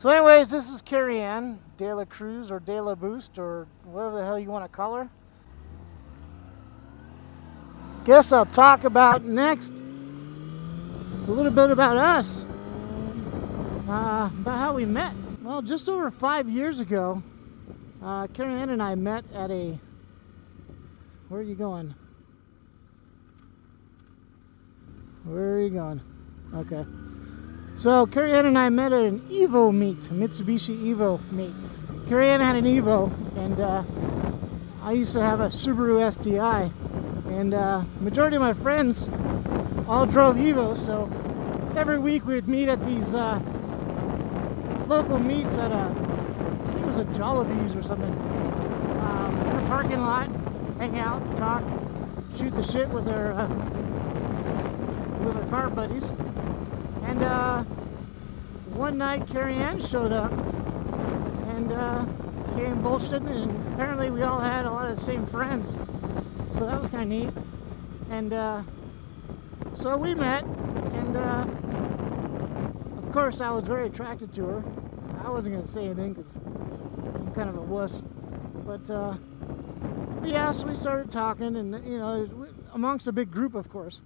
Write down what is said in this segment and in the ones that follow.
So anyways, this is Kerryann de la Cruz, or de la Boost, or whatever the hell you want to call her. Guess I'll talk about next a little bit about us, about how we met. Well, just over 5 years ago, Kerryann and I met at a... Where are you going? Where are you going? Okay. So Kerryann and I met at an Evo meet, Mitsubishi Evo meet. Kerryann had an Evo, and I used to have a Subaru STI. And majority of my friends all drove Evos, so every week we'd meet at these local meets at I think it was a Jollibee's or something, in a parking lot, hang out, talk, shoot the shit with our car buddies. And one night Kerryann showed up and came bullshitting, and apparently we all had a lot of the same friends, so that was kind of neat. And so we met, and of course I was very attracted to her. I wasn't going to say anything because I'm kind of a wuss, but yeah, so we started talking, and you know, amongst a big group, of course.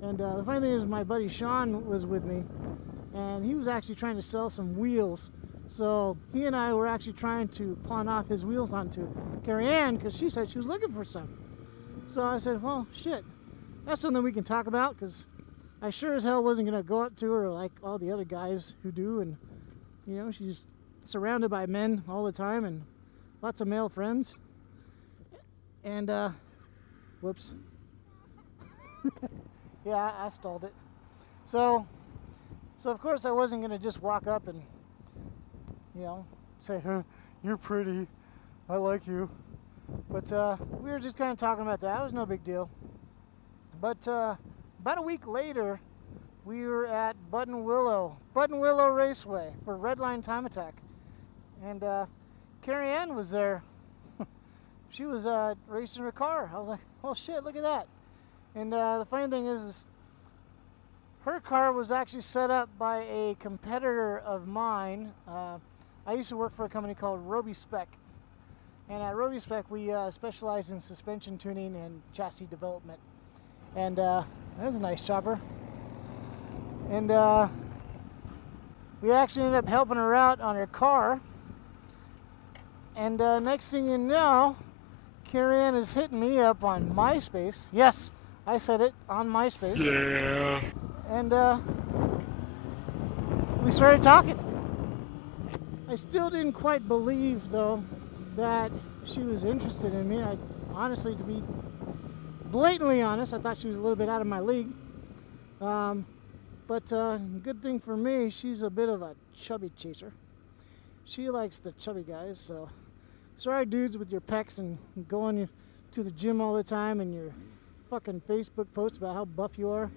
And the funny thing is, my buddy Sean was with me, and he was actually trying to sell some wheels. So he and I were actually trying to pawn off his wheels onto Kerryann, because she said she was looking for some. So I said, well, shit, that's something we can talk about, because I sure as hell wasn't going to go up to her like all the other guys who do. And, you know, she's surrounded by men all the time and lots of male friends. And, whoops. Yeah, I stalled it. So of course I wasn't going to just walk up and, you know, say, hey, you're pretty, I like you. But we were just kind of talking about that. It was no big deal. But about a week later, we were at Willow Raceway for Redline Time Attack. And Kerryann was there. She was racing her car. I was like, oh shit, look at that. And the funny thing is her car was actually set up by a competitor of mine. I used to work for a company called MYSPACE. And at MySPACE, we specialize in suspension tuning and chassis development. And there's a nice chopper. And we actually ended up helping her out on her car. And next thing you know, Kerryann is hitting me up on MySpace. Yes, I said it, on MySpace. Yeah. And we started talking. I still didn't quite believe, though, that she was interested in me. I honestly, to be blatantly honest, I thought she was a little bit out of my league. But good thing for me, she's a bit of a chubby chaser. She likes the chubby guys, so sorry dudes with your pecs and going to the gym all the time and your fucking Facebook posts about how buff you are.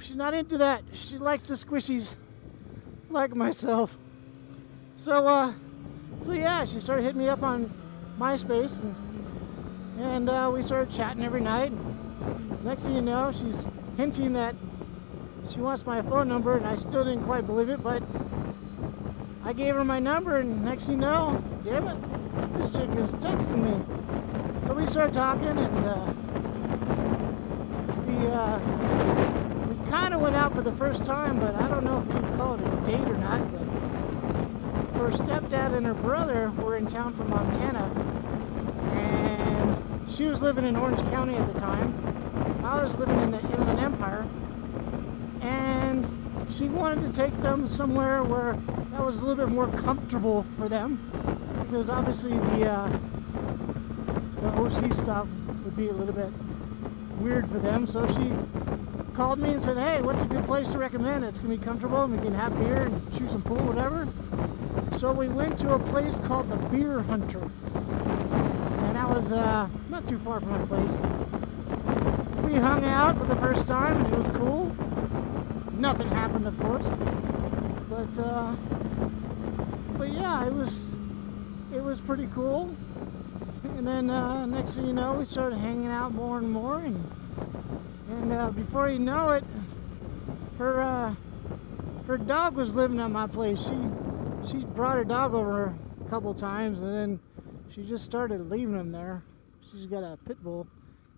She's not into that. She likes the squishies, like myself. So yeah, she started hitting me up on MySpace, and we started chatting every night. Next thing you know, she's hinting that she wants my phone number, and I still didn't quite believe it, but I gave her my number, and next thing you know, damn it, this chick is texting me. So we started talking, and we kind of went out for the first time, but I don't know if you'd call it a date or not. But her stepdad and her brother were in town from Montana, and she was living in Orange County at the time. I was living in the Inland Empire, and she wanted to take them somewhere where that was a little bit more comfortable for them, because obviously the OC stuff would be a little bit weird for them. So she called me and said, hey, what's a good place to recommend? It's going to be comfortable and we can have beer and shoot some pool, whatever. So we went to a place called the Beer Hunter, and that was not too far from my place. We hung out for the first time, and it was cool. Nothing happened, of course, but yeah, it was pretty cool. And then next thing you know, we started hanging out more and more, and before you know it, her dog was living at my place. she brought her dog over a couple times, and then she just started leaving him there. She's got a pit bull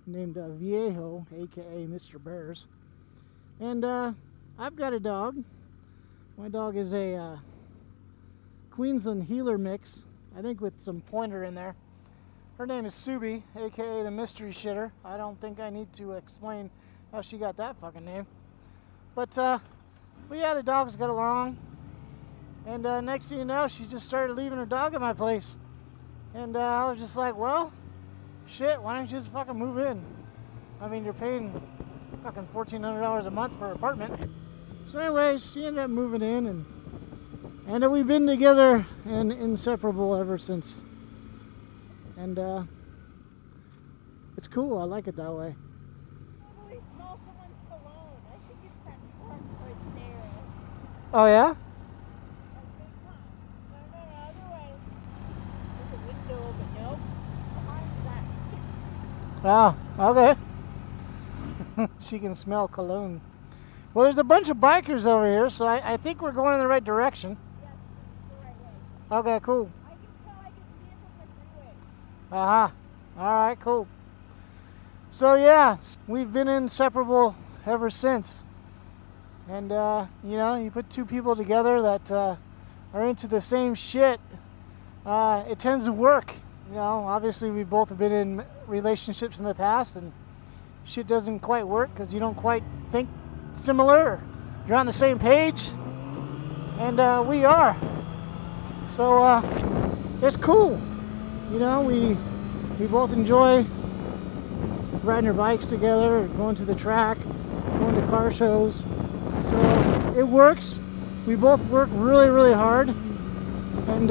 named Viejo, aka Mr. Bears. And I've got a dog. My dog is a Queensland Heeler mix, I think with some pointer in there. Her name is Subi, aka the Mystery Shitter. I don't think I need to explain how she got that fucking name. But yeah, the dogs got along. And next thing you know, she just started leaving her dog at my place. And I was just like, well, shit, why don't you just fucking move in? I mean, you're paying fucking $1,400 a month for an apartment. So anyways, she ended up moving in, and we've been together and inseparable ever since. And it's cool. I like it that way. Really smell someone's cologne. I think it's that truck right there. Oh yeah? No, other way. There's a window, but nope. Behind that. Oh, okay. She can smell cologne. Well, there's a bunch of bikers over here, so I think we're going in the right direction. Yes, it's the right way. Okay, cool. I can tell, I can see it from the freeway. Uh-huh. All right, cool. So yeah, we've been inseparable ever since. And you know, you put two people together that are into the same shit, it tends to work. You know, obviously we both have been in relationships in the past, and shit doesn't quite work because you don't quite think similar. You're on the same page, and we are. So it's cool. You know, we both enjoy riding our bikes together, going to the track, going to car shows. So it works. We both work really, really hard and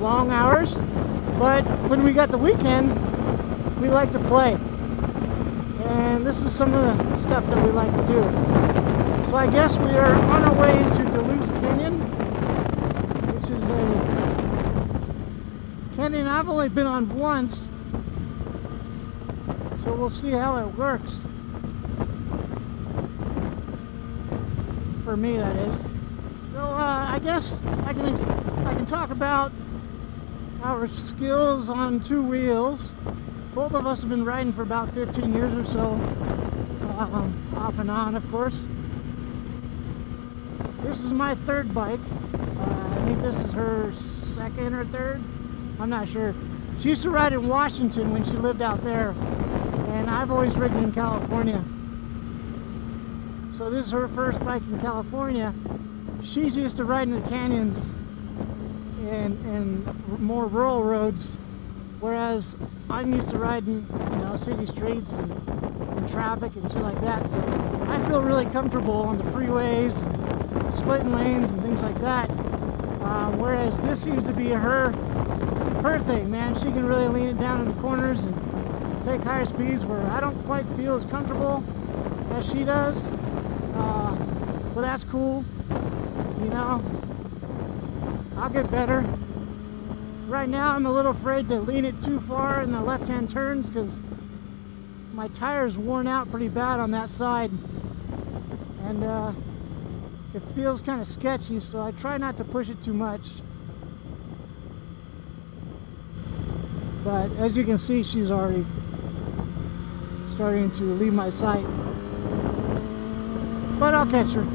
long hours. But when we got the weekend, we like to play. And this is some of the stuff that we like to do. So I guess we are on our way into Duluth Canyon, which is a canyon I've only been on once. So we'll see how it works. For me, that is. So I guess I can talk about our skills on two wheels. Both of us have been riding for about 15 years or so, off and on, of course. This is my third bike. I think this is her second or third. I'm not sure. She used to ride in Washington when she lived out there, and I've always ridden in California. So this is her first bike in California. She's used to riding the canyons and more rural roads, whereas I'm used to riding, you know, city streets and traffic and shit like that. So I feel really comfortable on the freeways, and splitting lanes and things like that. Whereas this seems to be her thing, man. She can really lean it down in the corners and take higher speeds where I don't quite feel as comfortable as she does. But that's cool, you know. I'll get better. Right now I'm a little afraid to lean it too far in the left-hand turns because my tire's worn out pretty bad on that side, and it feels kind of sketchy, so I try not to push it too much. But as you can see, she's already starting to leave my sight. But I'll catch her.